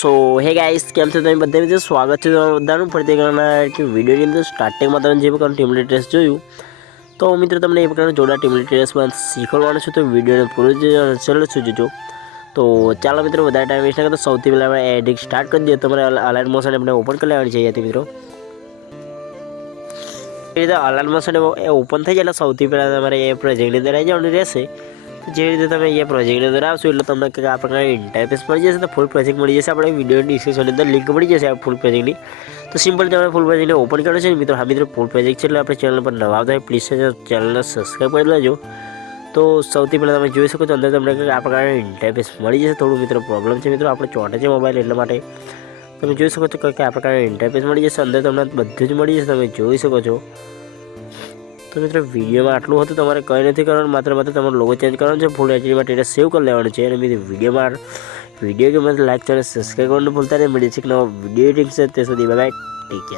સો હે ગાઈસ કેમ છો તમે બધા મિત્રો સ્વાગત છે તમારું બધાનું ફરીથી કે વિડીયોની અંદર સ્ટાર્ટિંગમાં તમે જે પ્રકારનું ટીમ લીડ ટેસ્ટ જોયું તો મિત્રો તમને એ પ્રકારનું જોડા ટીમ લીડ ટેસ્ટમાં શીખવાડવાનું છે તો વિડીયોને પૂરો ચલો જોજો। તો ચાલો મિત્રો વધારે ટાઈમ વેસ્ટ ના કરતા સૌથી પહેલાં આપણે એડિટ સ્ટાર્ટ કરી દઈએ। તમારે અલાર્મ મોશન આપણે ઓપન કરી લેવાની છે અહીંયાથી મિત્રો। એ રીતે અલાર્મ મોશન ઓપન થઈ જાય એટલે સૌથી પહેલાં તમારે એ પ્રોજેક્ટની અંદર આવી જવાનું રહેશે। જે રીતે તમે અહીંયા પ્રોજેક્ટની અંદર આવશો એટલે તમને આ પ્રકારની ઇન્ટરફેસ મળી જશે। તો ફૂલ પ્રોજેક્ટ મળી જશે, આપણે વિડીયો ડિસ્ક્રિપ્શનની અંદર લિંક મળી જશે આ ફૂલ પ્રોજેક્ટની। તો સિમ્પલ તમારે ફૂલ પ્રોજેક્ટને ઓપન કરવાનું છે મિત્રો। હા મિત્રો ફૂલ પ્રોજેક્ટ છે એટલે આપણે ચેનલ પર નવા આવતા હોય પ્લીઝ ચેનલને સબસ્ક્રાઈબ કરી લેજો। તો સૌથી પહેલાં તમે જોઈ શકો છો અંદર તમને આ પ્રકારની ઇન્ટરફેસ મળી જશે। થોડું મિત્રો પ્રોબ્લેમ છે મિત્રો, આપણે ચોંટે છે મોબાઈલ એટલા માટે તમે જોઈ શકો છો કે આ પ્રકારની ઇન્ટરફેસ મળી જશે। અંદર તમને બધું જ મળી જશે, તમે જોઈ શકો છો। તો મિત્રો વિડીયોમાં આટલું હતું, તમારે કંઈ નથી કરવાનું, માત્ર તમારો લોગો ચેન્જ કરવાનો છે, ફૂલ એચડીમાં ટેટા સેવ કરી લેવાનું છે। અને મિત્રો વિડીયો ગમે તો લાઈક ચેનલ સબસ્ક્રાઈબ કરવાનું ભૂલતા નહીં। મળી છે કે નવો વિડીયો એડિટિંગ છે, તે સુધી બાય બાય, ટેક કેર।